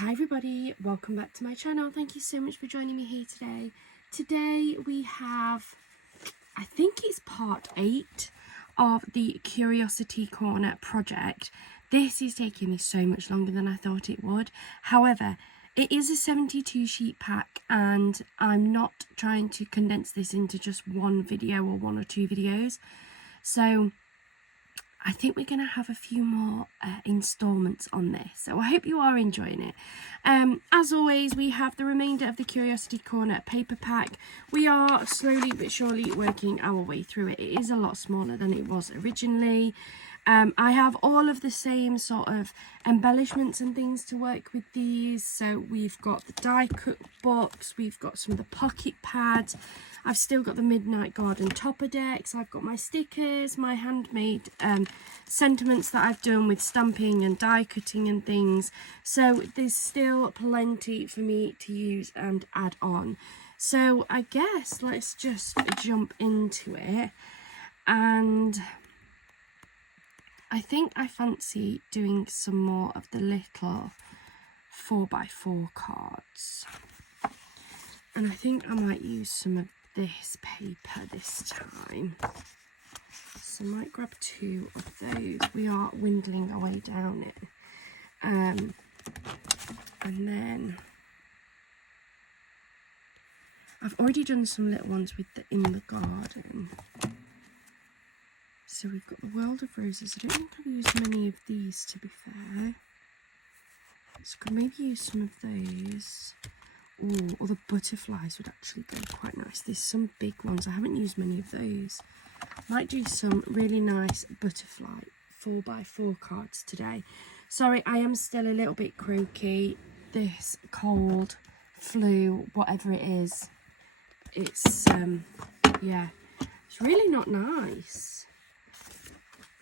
Hi everybody, welcome back to my channel. Thank you so much for joining me here today. Today we have, I think it's part 8 of the Curiosity Corner project. This is taking me so much longer than I thought it would. However, it is a 72 sheet pack and I'm not trying to condense this into just one video or one or two videos. So I think we're going to have a few more installments on this, so I hope you are enjoying it. As always, we have the remainder of the Curiosity Corner paper pack. We are slowly but surely working our way through it. It is a lot smaller than it was originally. I have all of the same sort of embellishments and things to work with these. So we've got the die cut books, we've got some of the pocket pads, I've still got the Midnight Garden topper decks, I've got my stickers, my handmade sentiments that I've done with stamping and die cutting and things. So there's still plenty for me to use and add on. So I guess let's just jump into it, and I think I fancy doing some more of the little 4x4 cards. And I think I might use some of this paper this time. So I might grab 2 of those. We are dwindling our way down it. And then I've already done some little ones with the In the Garden. So we've got the World of Roses. I don't think I've used many of these, to be fair. So I could maybe use some of those. Ooh, or the butterflies would actually go quite nice. There's some big ones. I haven't used many of those. Might do some really nice butterfly 4x4 cards today. Sorry, I am still a little bit croaky. This cold, flu, whatever it is. It's, yeah, it's really not nice.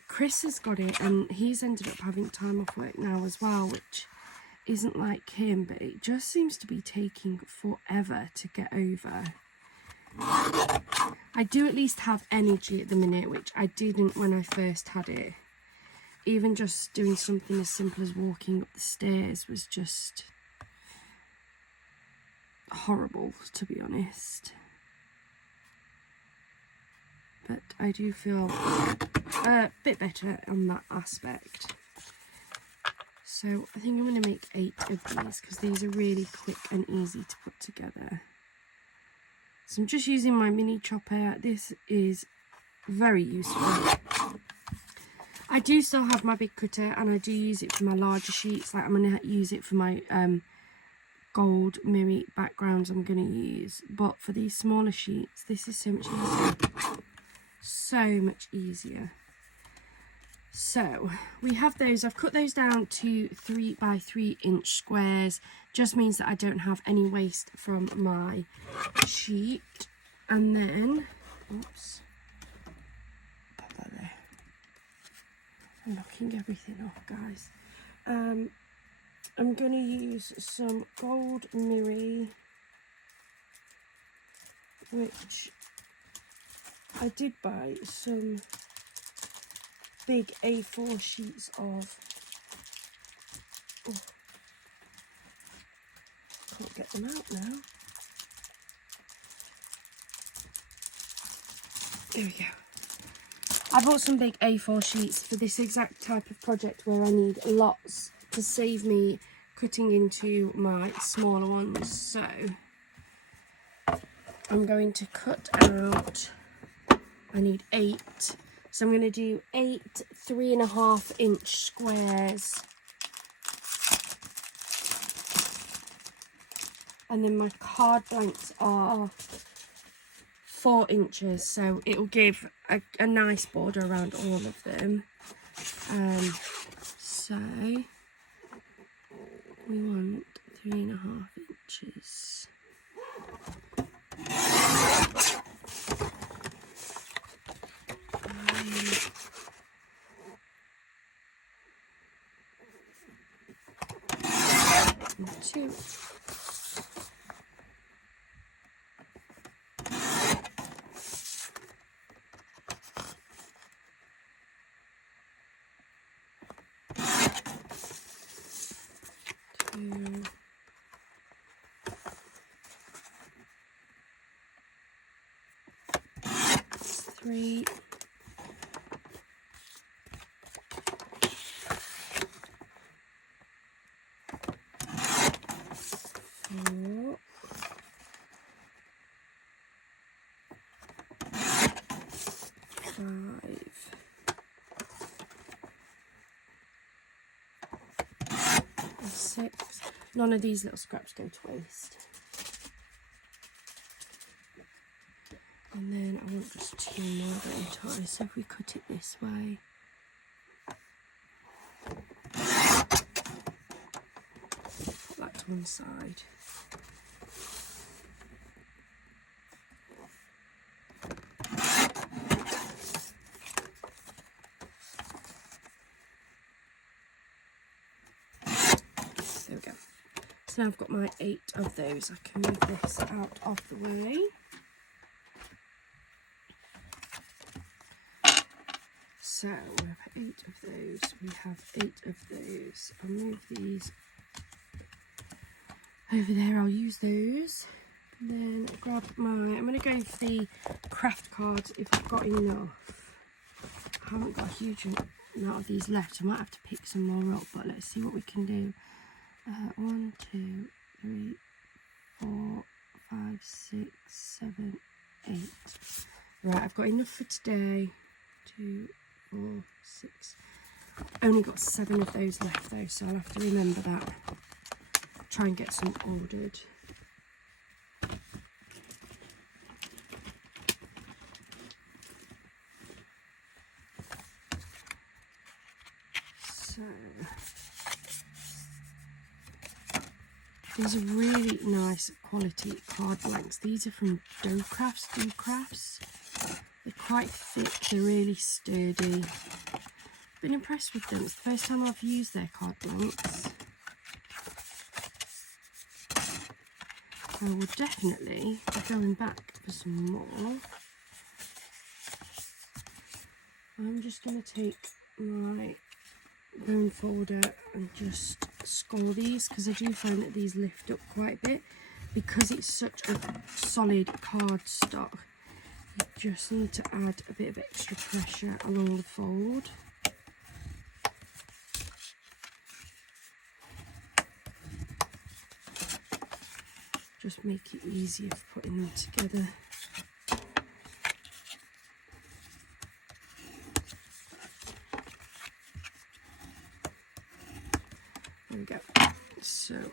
Chris has got it and he's ended up having time off work now as well, which isn't like him, but it just seems to be taking forever to get over. I do at least have energy at the minute, which I didn't when I first had it. Even just doing something as simple as walking up the stairs was just horrible, to be honest. But I do feel a bit better on that aspect. So I think I'm going to make 8 of these because these are really quick and easy to put together. So I'm just using my mini chopper. This is very useful. I do still have my big cutter and I do use it for my larger sheets. Like I'm going to use it for my gold mirror backgrounds I'm going to use. But for these smaller sheets, this is so much easier. So much easier. So we have those. I've cut those down to 3x3 inch squares. Just means that I don't have any waste from my sheet. And then, oops, put that there. I'm knocking everything off, guys. I'm going to use some gold mirror, which I did buy some big A4 sheets of. Oh, can't get them out now. There we go. I bought some big A4 sheets for this exact type of project where I need lots to save me cutting into my smaller ones. So I'm going to cut out, I need 8. So I'm going to do 8 3.5 inch squares. And then my card blanks are 4 inches. So it will give a nice border around all of them. So we want 3.5 inches. And 2. 2, 3, 4, 5, 6. None of these little scraps go to waste. And then I want just 2 more, don't I? So if we cut it this way, put that to one side. There we go. So now I've got my 8 of those. I can move this out of the way. So we have 8 of those. We have 8 of those. I'll move these over there. I'll use those. And then grab my, I'm going to go for the craft cards if I've got enough. I haven't got a huge amount of these left. I might have to pick some more up, but let's see what we can do. 1, 2, 3, 4, 5, 6, 7, 8. Right, I've got enough for today. 2, 4, 6. Only got 7 of those left though, so I'll have to remember that. Try and get some ordered. So these are really nice quality card blanks. These are from Dough Crafts. They're quite thick, they're really sturdy. Been impressed with them. It's the first time I've used their card blanks. I will definitely be going back for some more. I'm just going to take my bone folder and just score these, because I do find that these lift up quite a bit because it's such a solid card stock. You just need to add a bit of extra pressure along the fold. Just make it easier for putting them together. There we go. So let's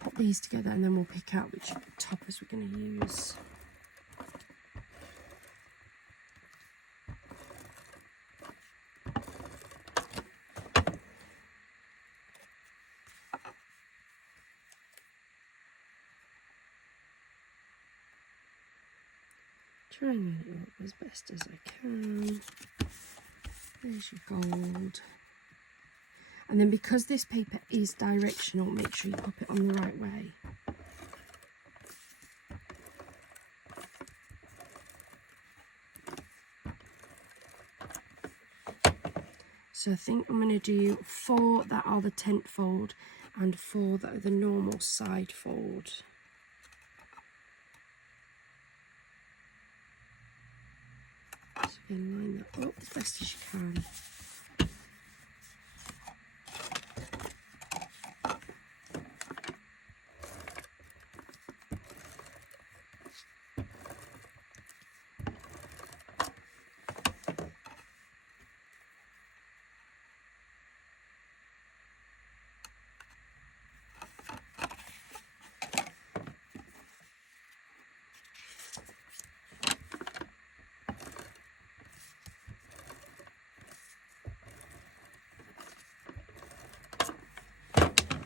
pop these together and then we'll pick out which toppers we're going to use. Try and line it up as best as I can. There's your gold. And then because this paper is directional, make sure you pop it on the right way. So I think I'm going to do 4 that are the tent fold and 4 that are the normal side fold. So you can line that up as best as you can.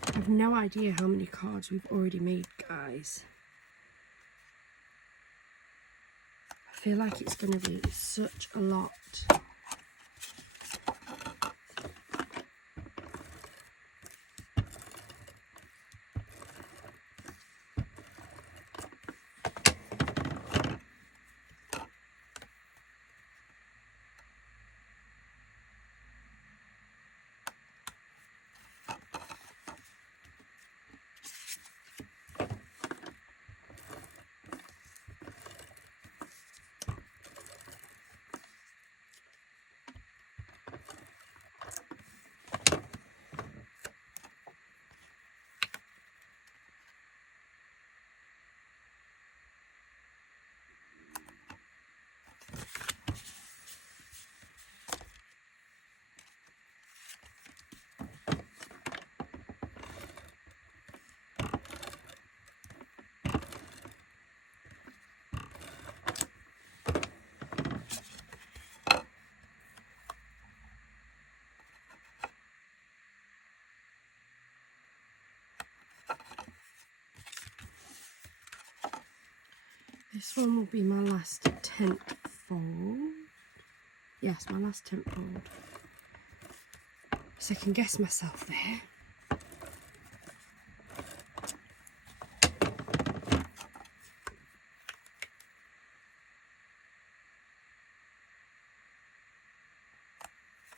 I have no idea how many cards we've already made, guys. I feel like it's going to be such a lot. This one will be my last tent fold. Yes, my last tent fold. So I can guess myself there.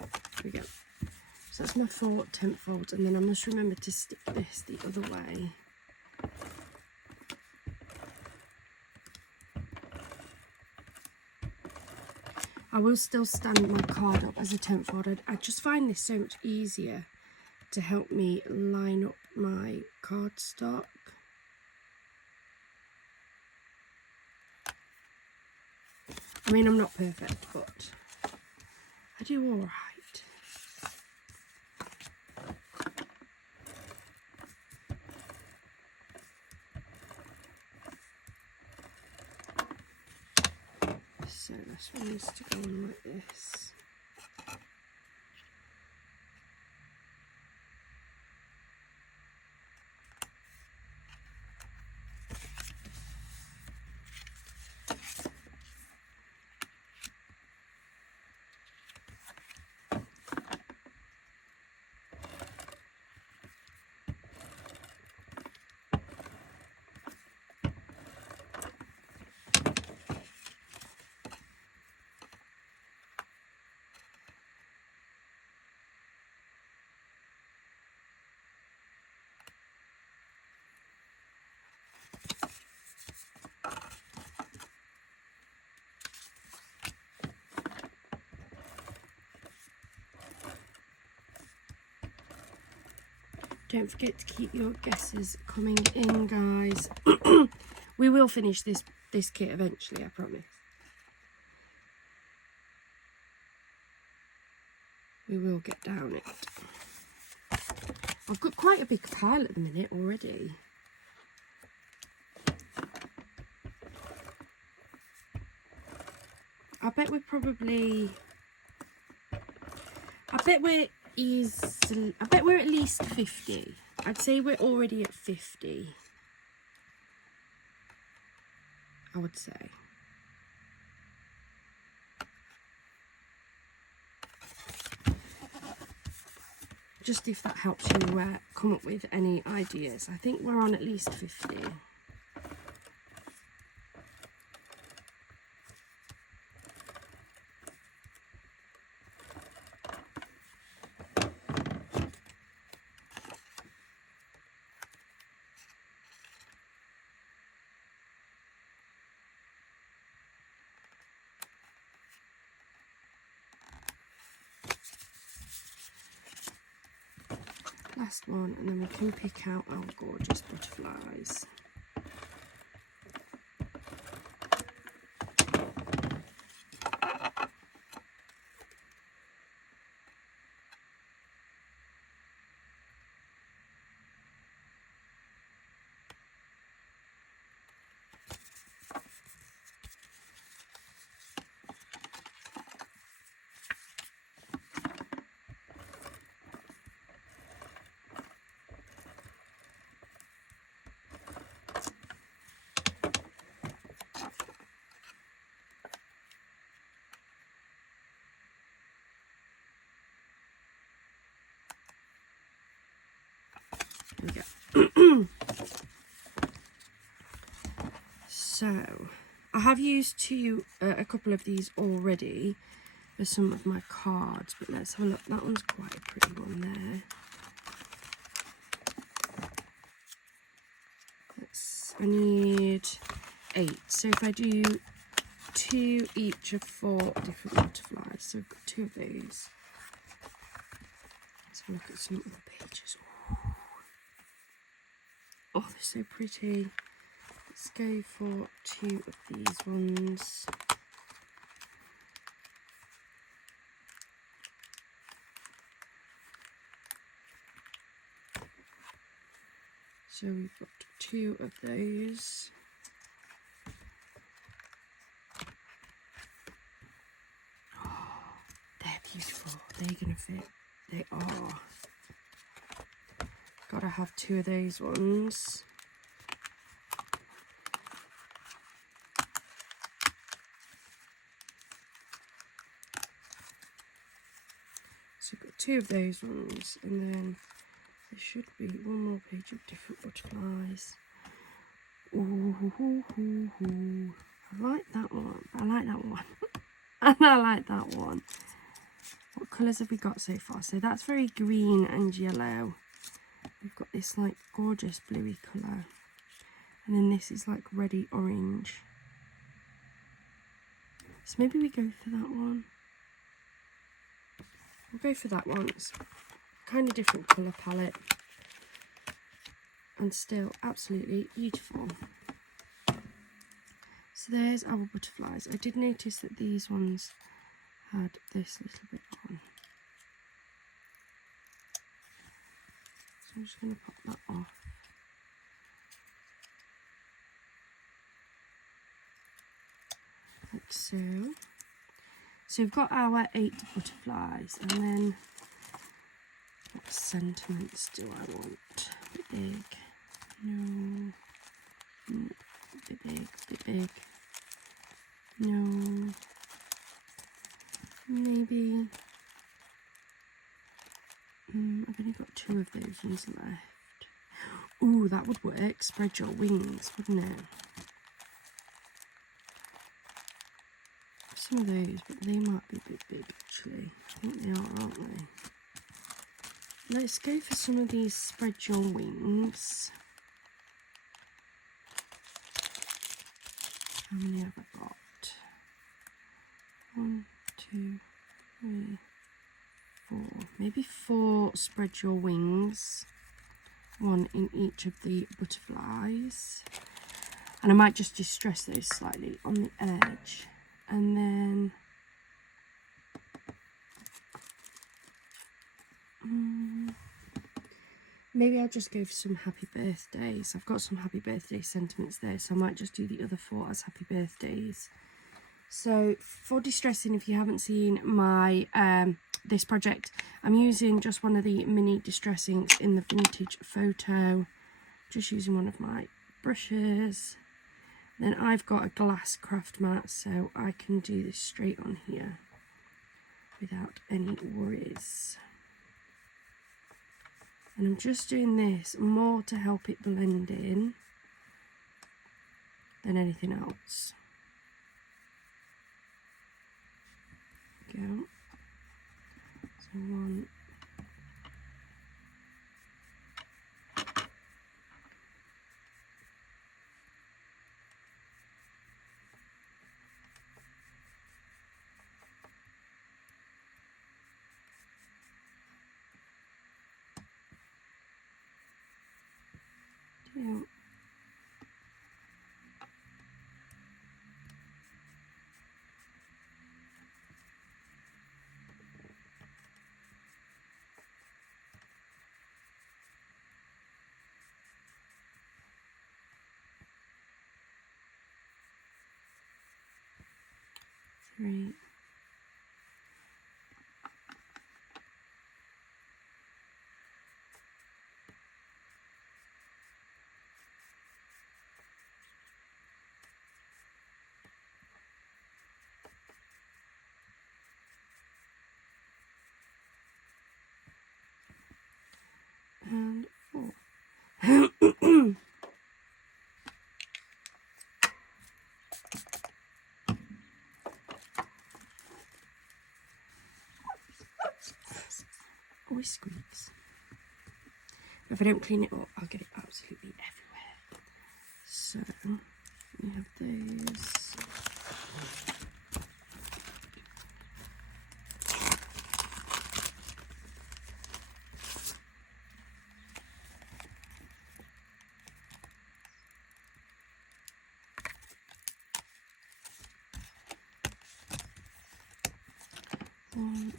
There we go. So that's my 4 tent folds, and then I must remember to stick this the other way. I will still stand my card up as a tent fold. I just find this so much easier to help me line up my cardstock. I mean, I'm not perfect, but I do all right. So this one needs to go on like this. Don't forget to keep your guesses coming in, guys. We will finish this kit eventually, I promise. We will get down it. I've got quite a big pile at the minute already. I bet we're at least 50. I'd say we're already at 50. I would say. Just if that helps you come up with any ideas. I think we're on at least 50. Last one, and then we can pick out our gorgeous butterflies. There we go. So, I have used a couple of these already for some of my cards, but let's have a look. That one's quite a pretty one there. I need 8. So if I do 2 each of 4 different butterflies, so I've got 2 of these. Let's have a look at some other pages. Oh, they're so pretty. Let's go for 2 of these ones. So we've got 2 of those. Oh, they're beautiful. They're going to fit. They are. Gotta have 2 of those ones. 2 of those ones, and then there should be one more page of different butterflies. Ooh, I like that one. I like that one. And I like that one. What colours have we got so far? So that's very green and yellow. We've got this like gorgeous bluey colour. And then this is like reddy orange. So maybe we go for that one. We'll go for that one. It's kind of different colour palette. And still absolutely beautiful. So there's our butterflies. I did notice that these ones had this little bit on. So I'm just going to pop that off. Like so. So we've got our 8 butterflies, and then what sentiments do I want? A bit big. No. Bit big, bit big. No. Maybe. I've only got 2 of those ones left. Ooh, that would work. Spread your wings, wouldn't it? Some of those, but they might be a bit big actually. I think they are, aren't they? Let's go for some of these spread your wings. How many have I got? 1, 2, 3, 4. Maybe 4 spread your wings. 1 in each of the butterflies. And I might just distress those slightly on the edge. And then maybe I'll just go for some happy birthdays. I've got some happy birthday sentiments there, so I might just do the other 4 as happy birthdays. So for distressing, if you haven't seen my this project, I'm using just one of the mini distressings in the vintage photo, just using one of my brushes. Then I've got a glass craft mat, so I can do this straight on here without any worries. And I'm just doing this more to help it blend in than anything else. Go. So 1. Two. 3. And 4. Always squeaks. If I don't clean it up, I'll get it absolutely everywhere. So we have those. One,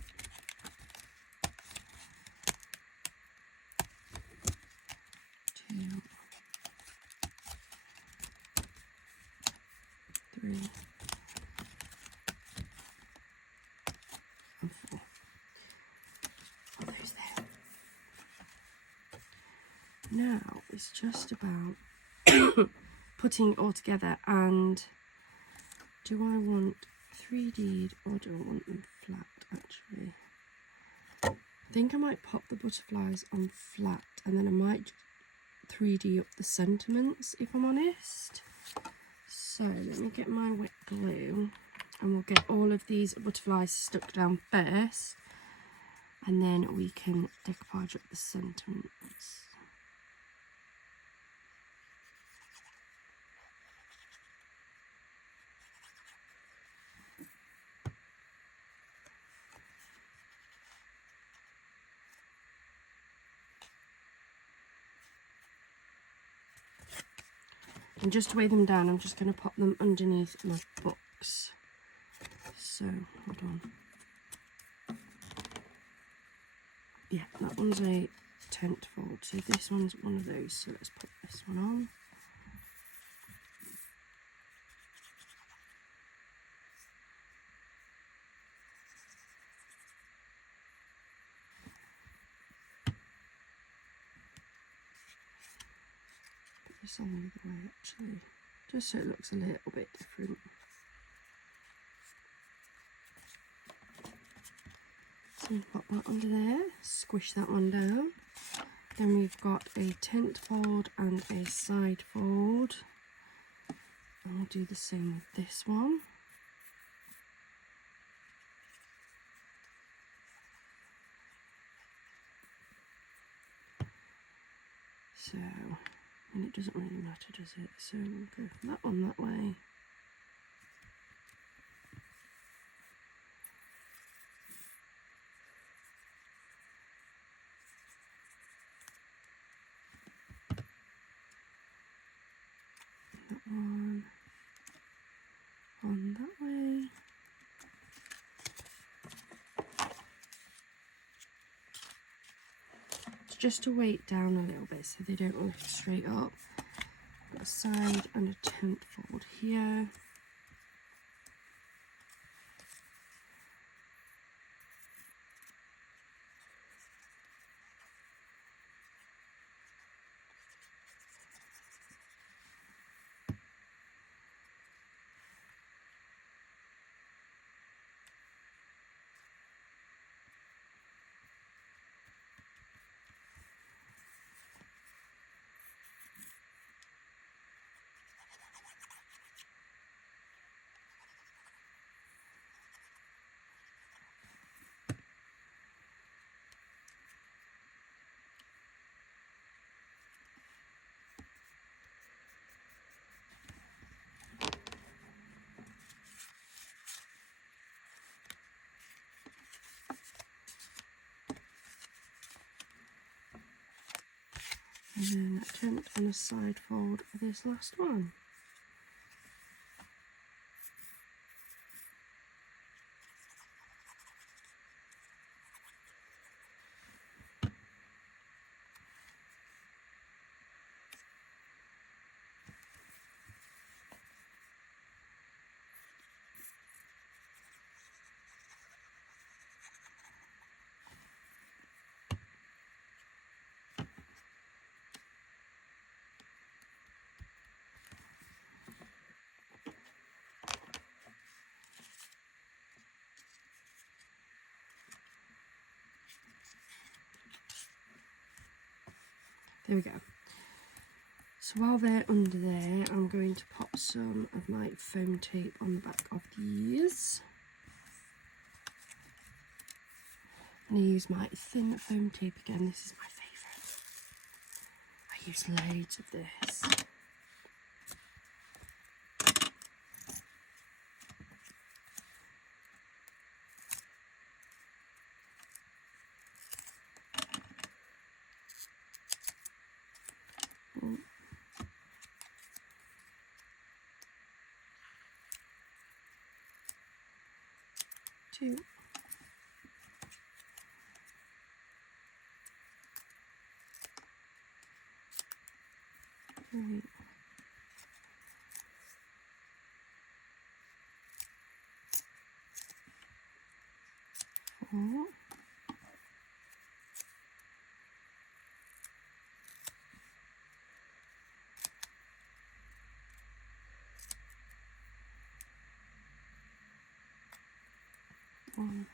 2, 3, and 4. All those there. Now it's just about putting it all together, and do I want 3D'd or do I want them flat actually? I think I might pop the butterflies on flat and then I might 3D up the sentiments, if I'm honest. So let me get my wet glue and we'll get all of these butterflies stuck down first and then we can decoupage up the sentiments. And just to weigh them down, I'm just going to pop them underneath my books. So, hold on. Yeah, that one's a tent fold. So this one's one of those. So let's put this one on. Put this on the other way actually, just so it looks a little bit different. So pop that under there, squish that one down. Then we've got a tent fold and a side fold. And we'll do the same with this one. So, and it doesn't really matter, does it? So we'll go from that one that way. That one on that way. It's just to weight down a little bit so they don't lift straight up. Got a side and a tent fold here. And then a tent and a side fold for this last one. There we go. So while they're under there, I'm going to pop some of my foam tape on the back of these. I'm going to use my thin foam tape again. This is my favourite. I use loads of this. Two. 3. 4. 1.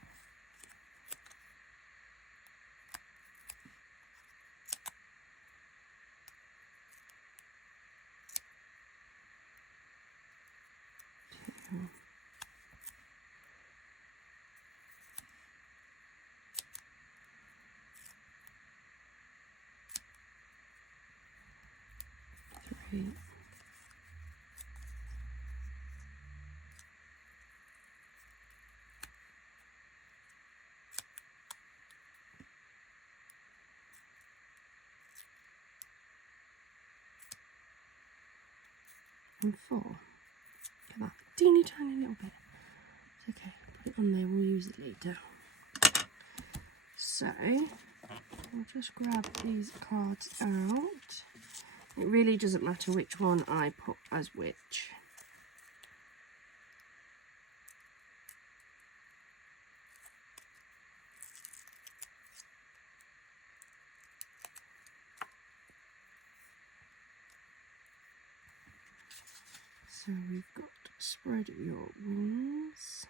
happy. And 4. Look at that teeny tiny little bit. It's okay, put it on there, we'll use it later. So, I'll just grab these cards out. It really doesn't matter which one I put as which. So we've got spread your wings.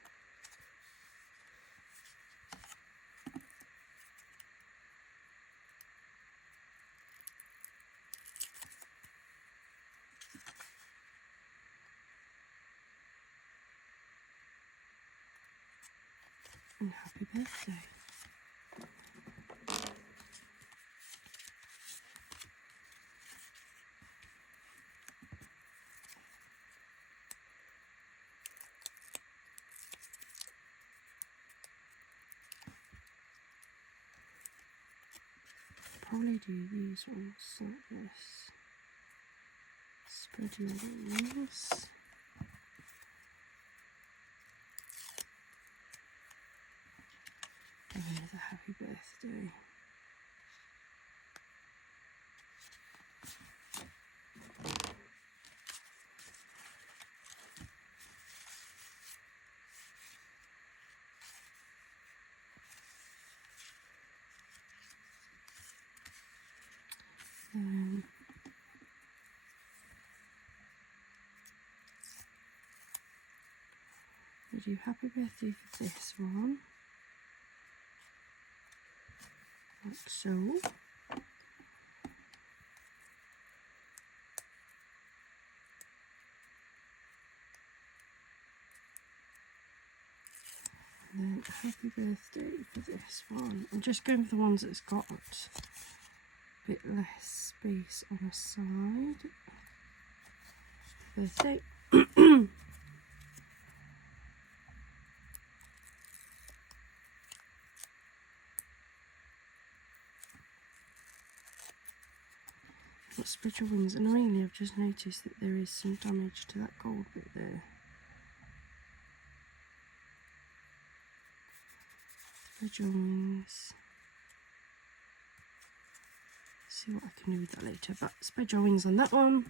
And happy birthday. Probably do these ones like this. Spread your wings. And there's a happy birthday. We do happy birthday for this one, like so. And then happy birthday for this one. I'm just going for the ones that's got a bit less space on the side. Birthday. Let's spread your wings. Annoyingly, I've just noticed that there is some damage to that gold bit there. Spread your wings. See what I can do with that later, but spread your wings on that one.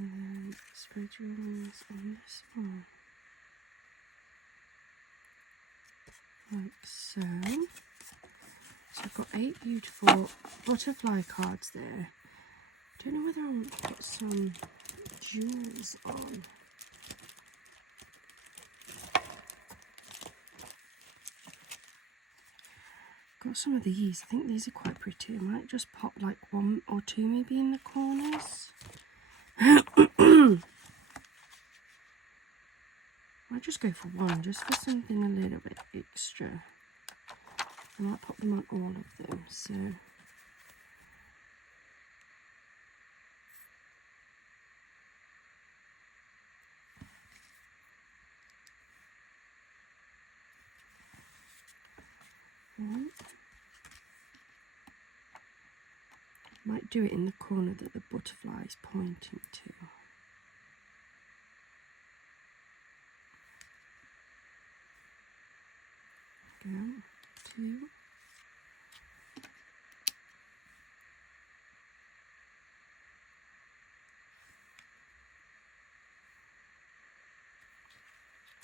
And then spread your wings on this one. Like so. So I've got 8 beautiful butterfly cards there. Don't know whether I want to put some jewels on. Got some of these. I think these are quite pretty. I might just pop like 1 or 2 maybe in the corners. I'll just go for 1, just for something a little bit extra. I might pop them on all of them, so. Might do it in the corner that the butterfly is pointing to. Go, 2.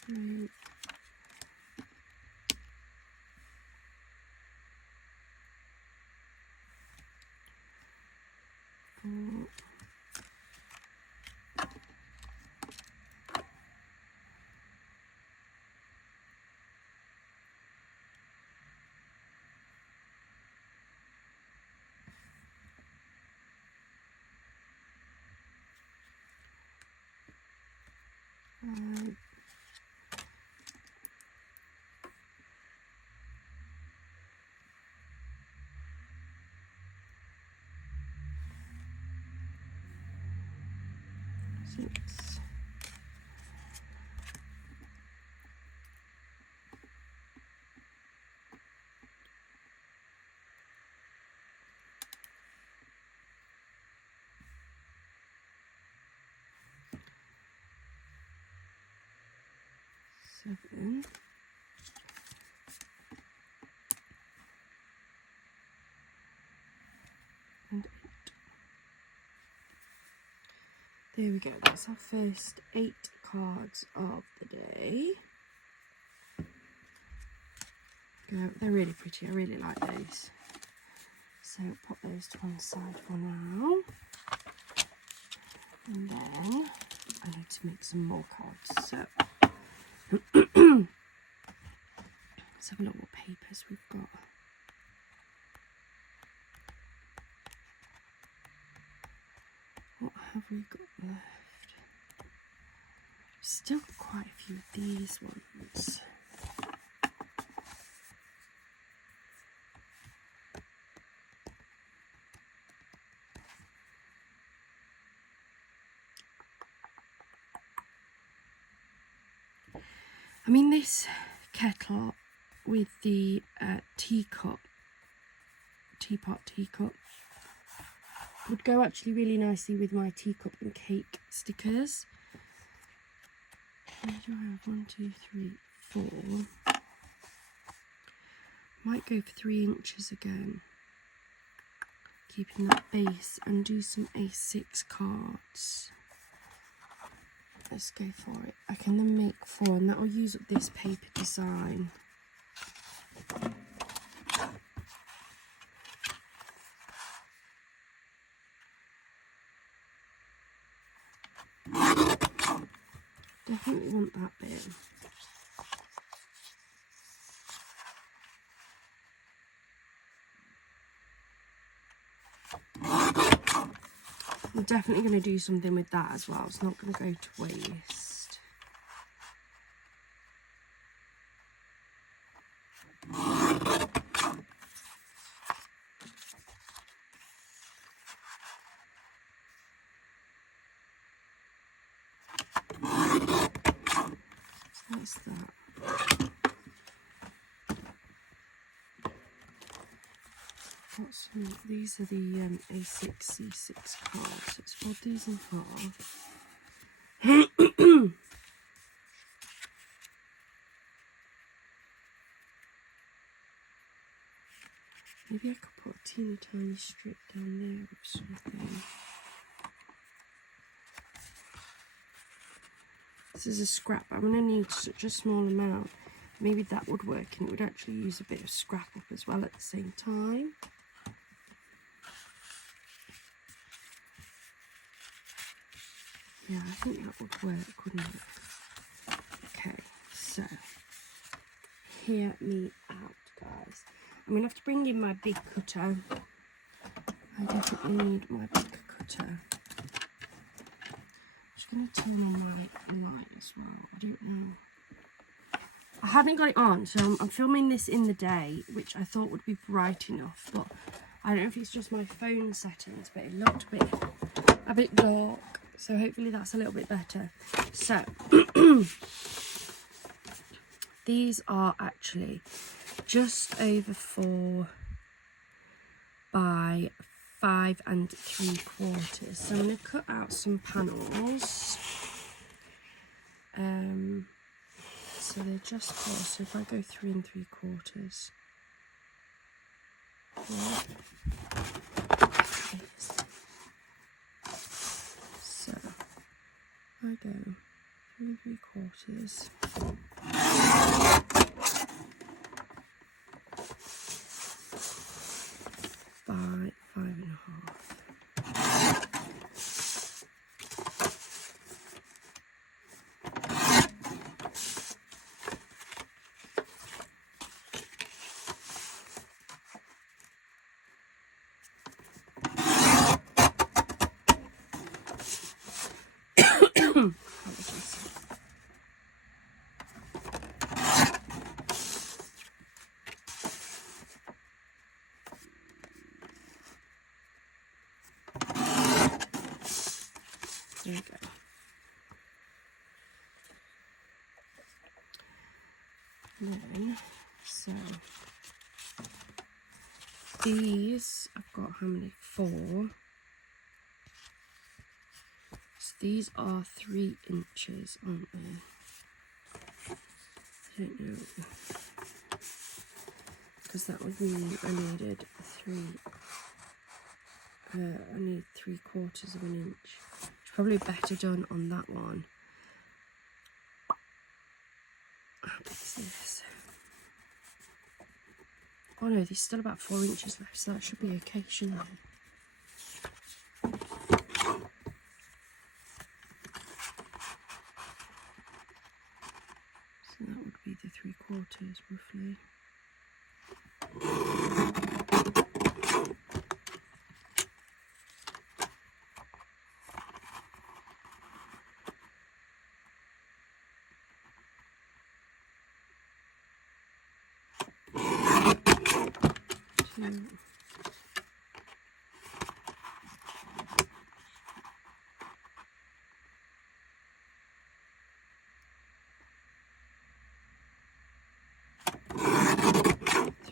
Three. 4. 6. Seven. And 8. There we go, that's our first 8 cards of the day. They're really pretty, I really like those. So pop those to one side for now. And then I need to make some more cards. So let's have a look what papers we've got. What have we got left? Still got quite a few of these ones. I mean, this kettle with the teapot would go actually really nicely with my teacup and cake stickers. Where do I have 1, 2, 3, 4? Might go for 3 inches again, keeping that base, and do some A6 cards. Let's go for it. I can then make 4, and that will use up this paper design. Definitely want that bit. I'm definitely going to do something with that as well. It's not going to go to waste. So that's that. These are the A6, C6 cards. Let's fold these in half. Maybe I could put a teeny tiny strip down there or something. This is a scrap. I'm going to need such a small amount. Maybe that would work, and it would actually use a bit of scrap up as well at the same time. Yeah, I think that would work, wouldn't it? Okay, so hear me out, guys. I'm going to have to bring in my big cutter. I definitely need my big cutter. I'm just going to turn on my light as well. I don't know. I haven't got it on, so I'm filming this in the day, which I thought would be bright enough, but I don't know if it's just my phone settings, but it looked a bit dark. So hopefully that's a little bit better. So these are actually just over 4 by 5 3/4. So I'm going to cut out some panels. So they're just 4. So if I go 3 3/4. Yeah. So I go 3 3/4 by 5 1/2. then, so these, I've got how many? 4. So these are 3 inches, aren't they? I don't know. Because that would mean I needed 3. I need 3/4 of an inch. It's probably better done on that one. How big is this? Oh no, there's still about 4 inches left, so that should be okay, shouldn't it? So that would be the 3/4 roughly.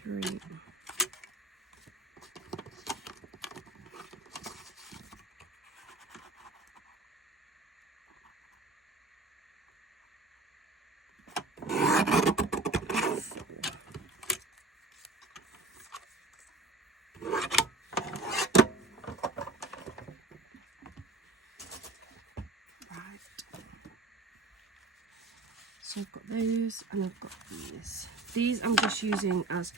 Three. So I've got those and I've got these. These I'm just using as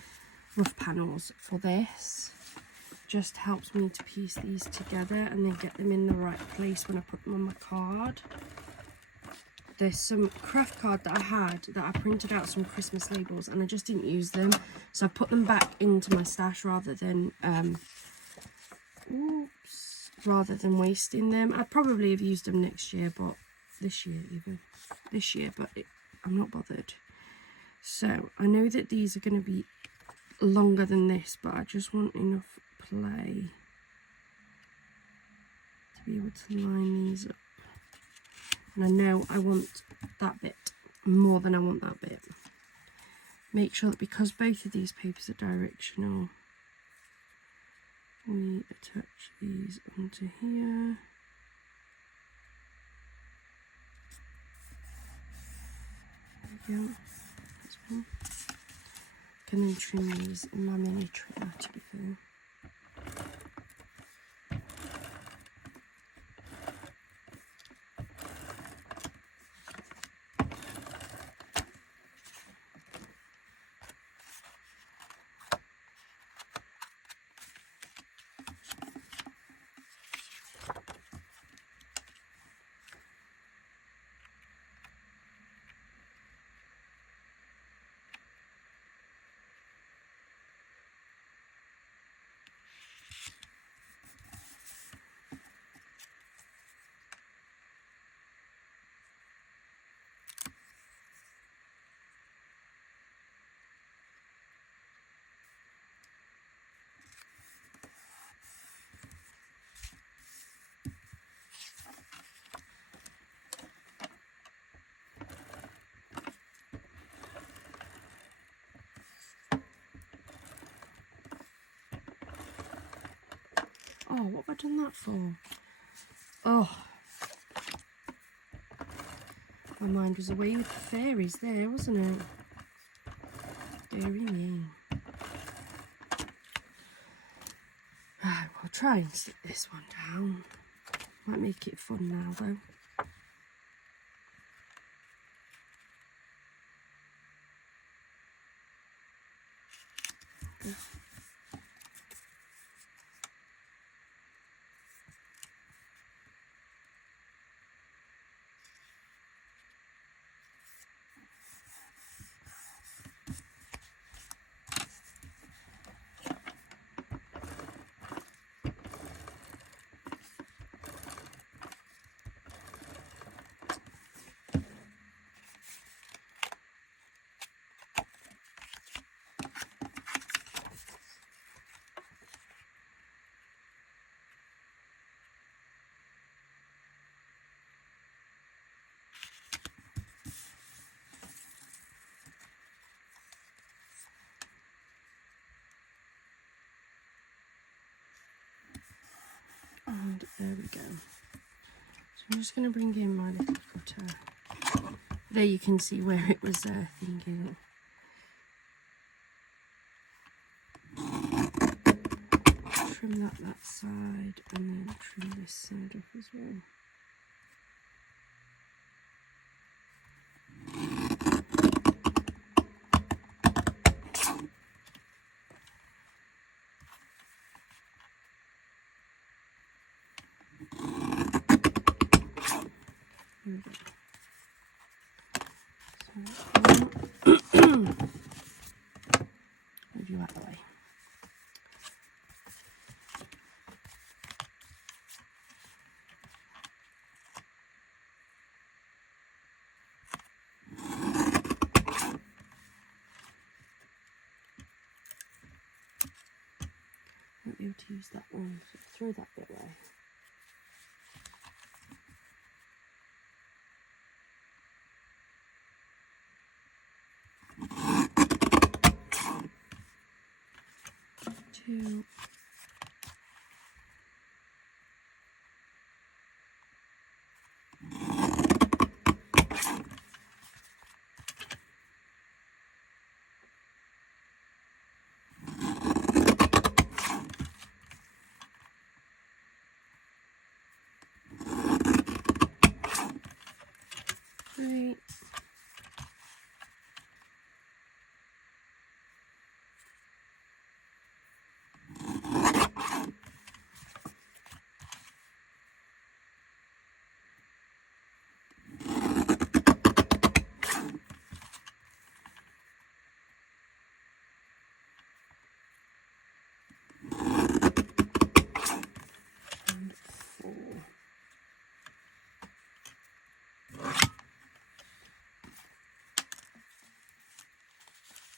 rough panels for this. Just helps me to piece these together and then get them in the right place when I put them on my card. There's some craft card that I had that I printed out some Christmas labels and I just didn't use them. So I put them back into my stash rather than wasting them. I'd probably have used them next year, but this year, but I'm not bothered. So I know that these are going to be longer than this, but I just want enough play to be able to line these up. And I know I want that bit more than I want that bit. Make sure that because both of these papers are directional, we attach these onto here. There we go. That's one. Can then trim these in my mini trimmer, to be fair. Oh, what have I done that for? Oh. My mind was away with the fairies there, wasn't it? Deary me. Right, we'll try and slip this one down. Might make it fun now, though. And there we go. So I'm just going to bring in my little cutter. There you can see where it was thinking. Trim that side and then trim this side off as well. Here we go. So, move you out of the way. Won't be able to use that one, so throw that bit away. Two. Three.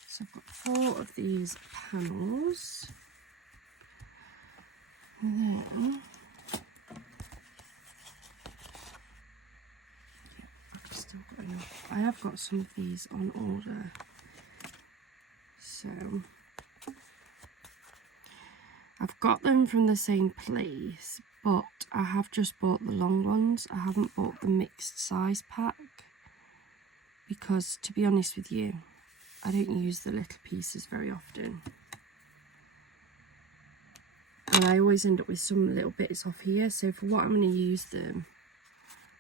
So I've got 4 of these panels. And then I've still got enough. I have got some of these on order. So I've got them from the same place, but I have just bought the long ones. I haven't bought the mixed size pack because, to be honest with you, I don't use the little pieces very often. And I always end up with some little bits off here, so for what I'm going to use them,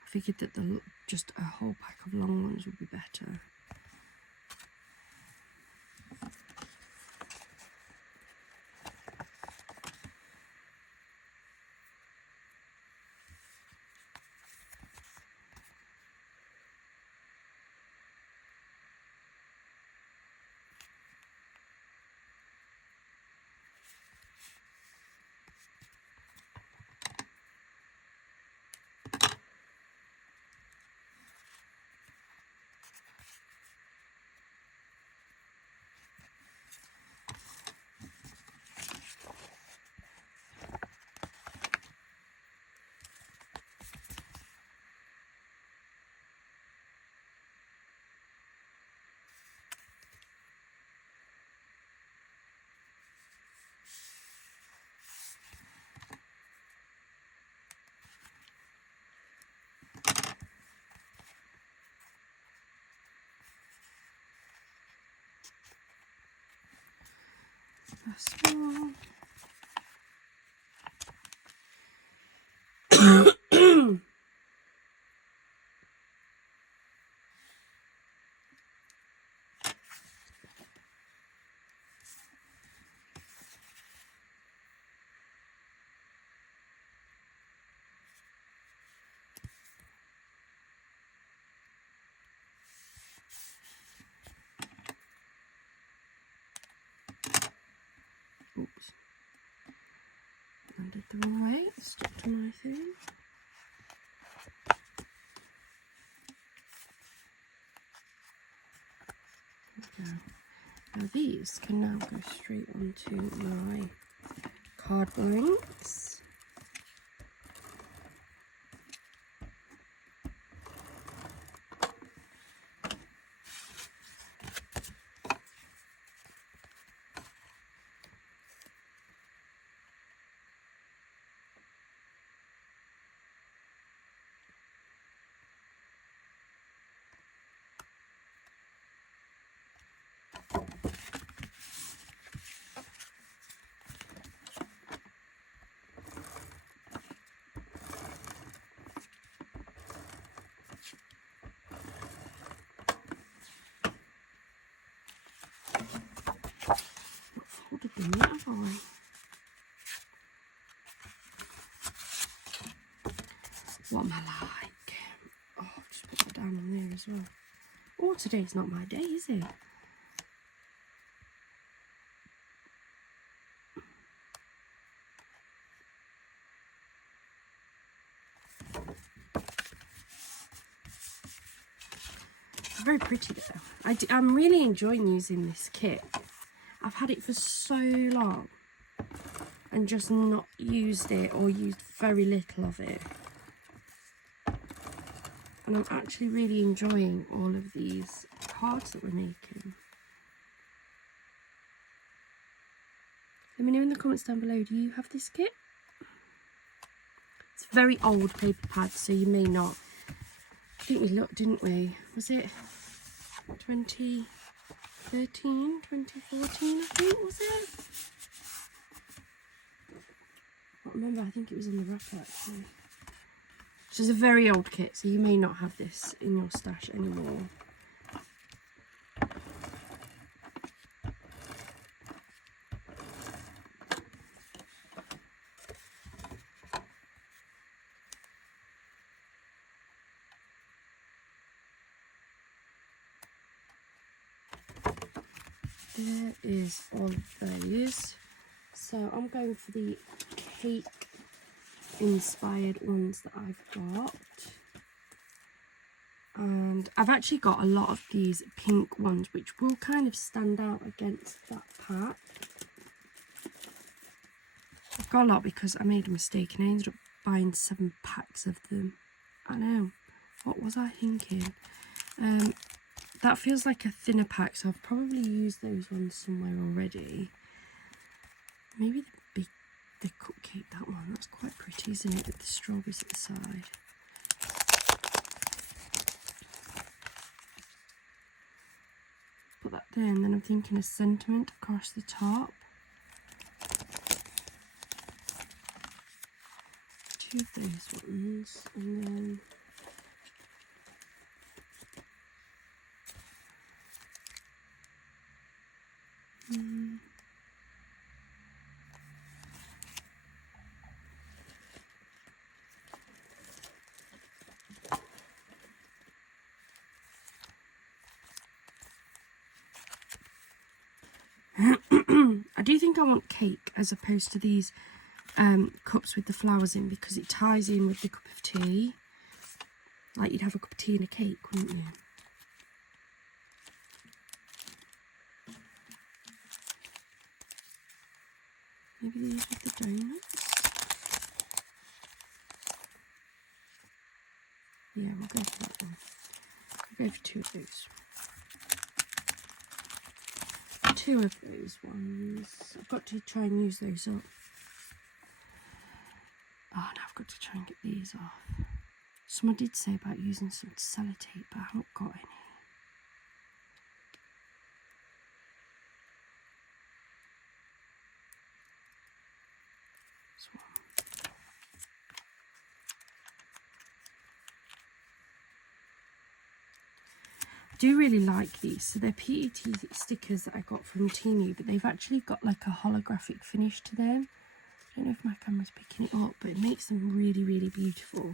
I figured that just a whole pack of long ones would be better. That's one. Oops. I did the wrong way. Stuck to my thing. There we go. Now these can now go straight onto my card blanks. it, have I? What am I like? Oh, just put that down on there as well. Oh, today's not my day, is it? Very pretty though. I'm really enjoying using this kit. I've had it for so long and just not used it, or used very little of it. And I'm actually really enjoying all of these cards that we're making. Let me know in the comments down below, do you have this kit? It's very old paper pad, so you may not. I think we looked, didn't we? Was it 2013, 2014, I think, was it? I can't remember, I think it was in the wrapper actually. This is a very old kit, so you may not have this in your stash anymore. There is all of those. So I'm going for the cake inspired ones that I've got. And I've actually got a lot of these pink ones, which will kind of stand out against that pack. I've got a lot because I made a mistake and I ended up buying 7 packs of them. I know, what was I thinking? That feels like a thinner pack, so I've probably used those ones somewhere already. Maybe the cupcake, that one, that's quite pretty, isn't it, with the strawberries at the side. Put that there, and then I'm thinking a sentiment across the top. 2 of those ones, and then I do think I want cake as opposed to these cups with the flowers in, because it ties in with the cup of tea. Like you'd have a cup of tea and a cake, wouldn't you? Maybe these with the donuts? Yeah, we'll go for that one. We'll go for 2 of those. 2 of those ones. I've got to try and use those up. Oh, now I've got to try and get these off. Someone did say about using some sellotape, but I haven't got any. This one. I do really like these. So they're PET stickers that I got from Temu, but they've actually got like a holographic finish to them. I don't know if my camera's picking it up, but it makes them really, really beautiful.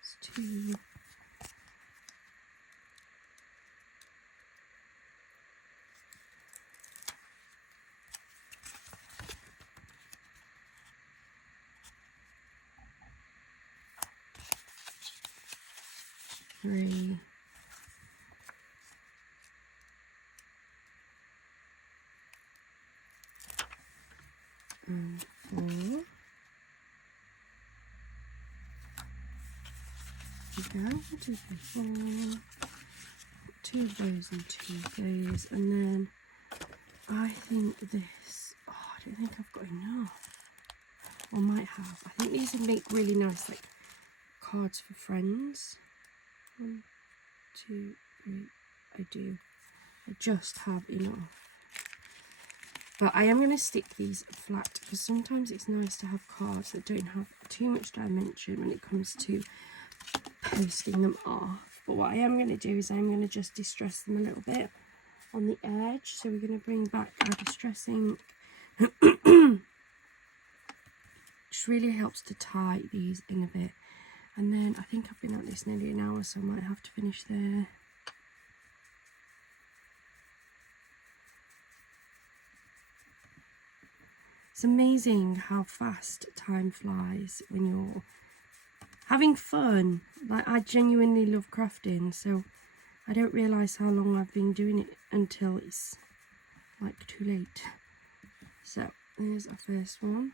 It's 2. Three. And 4. There we go. 1, 2, 3, 4. 2 of those and 2 of those, and then I think this. Oh, I don't think I've got enough. I might have. I think these would make really nice, like, cards for friends. 1, 2, 3. I I just have enough. But I am going to stick these flat because sometimes it's nice to have cards that don't have too much dimension when it comes to posting them off. But what I am going to do is I'm going to just distress them a little bit on the edge. So we're going to bring back our distressing. Which really helps to tie these in a bit. And then I think I've been at this nearly an hour, so I might have to finish there. It's amazing how fast time flies when you're having fun. Like, I genuinely love crafting, so I don't realise how long I've been doing it until it's like too late. So there's our first one.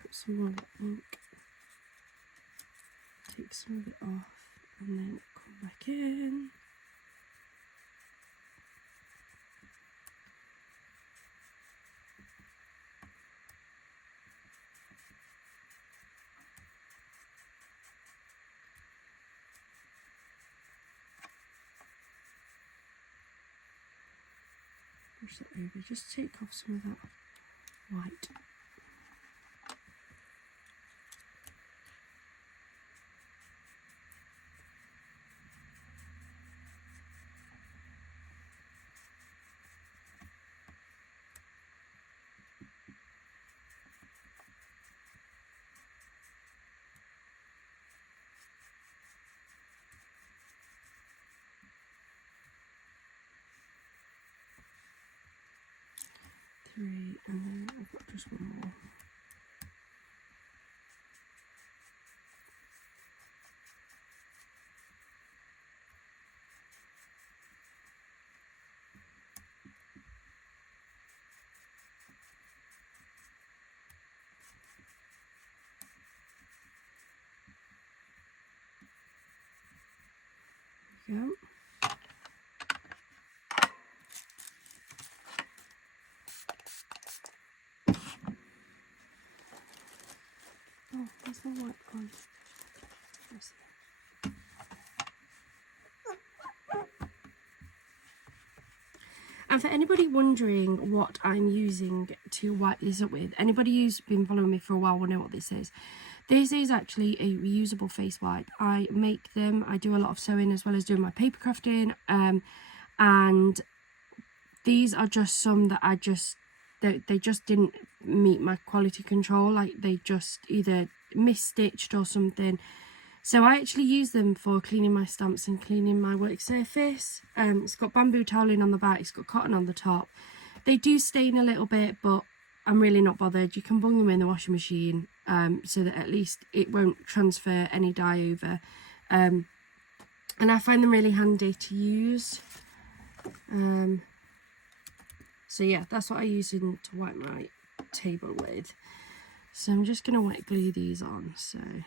Put some more ink. Take some of it off and then come back in. Push that over, just take off some of that white. Three, and then I've got just one more. There we go. Oh, there's no white on. Let's see. And for anybody wondering what I'm using to white these up with, anybody who's been following me for a while will know what this is. This is actually a reusable face white. I make them, I do a lot of sewing as well as doing my paper crafting, and these are just some that they just didn't meet my quality control, like they just either misstitched or something. So I actually use them for cleaning my stamps and cleaning my work surface. It's got bamboo toweling on the back, it's got cotton on the top. They do stain a little bit, but I'm really not bothered. You can bung them in the washing machine, so that at least it won't transfer any dye over. And I find them really handy to use. So yeah, that's what I use to wipe my table with. So I'm just going to wet glue these on. So I'm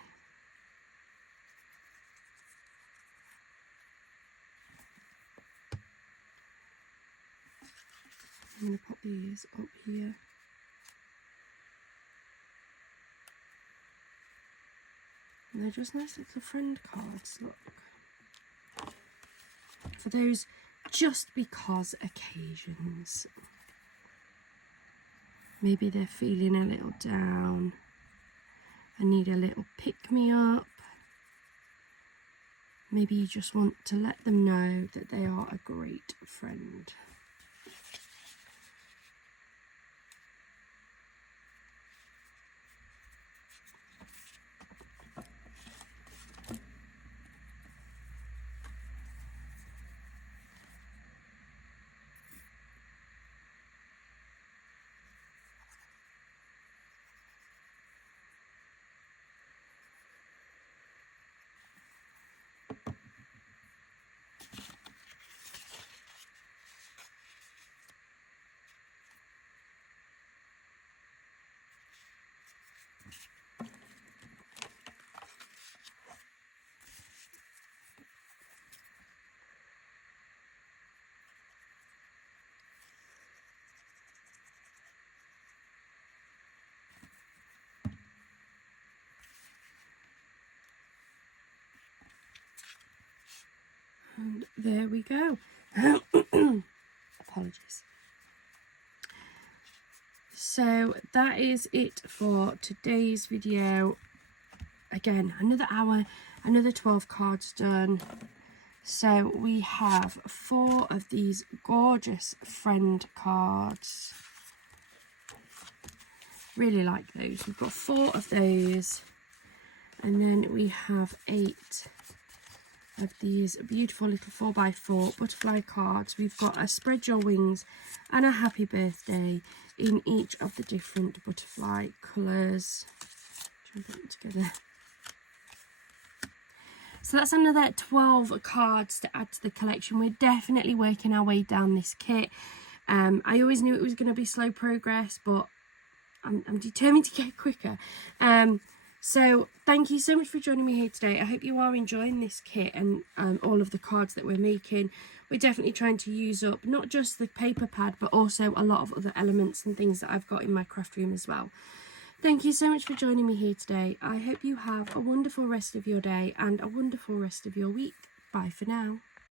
going to pop these up here. And they're just nice little friend cards, look. For those just because occasions. Maybe they're feeling a little down and need a little pick-me-up. Maybe you just want to let them know that they are a great friend. And there we go. Apologies. So that is it for today's video. Again, another hour, another 12 cards done. So we have 4 of these gorgeous friend cards. Really like those. We've got 4 of those. And then we have 8 of these beautiful little 4x4 butterfly cards. We've got a spread your wings and a happy birthday in each of the different butterfly colours. Try and put them together. So that's another 12 cards to add to the collection. We're definitely working our way down this kit. I always knew it was going to be slow progress, but I'm determined to get quicker. So thank you so much for joining me here today. I hope you are enjoying this kit and all of the cards that we're making. We're definitely trying to use up not just the paper pad, but also a lot of other elements and things that I've got in my craft room as well. Thank you so much for joining me here today. I hope you have a wonderful rest of your day and a wonderful rest of your week. Bye for now.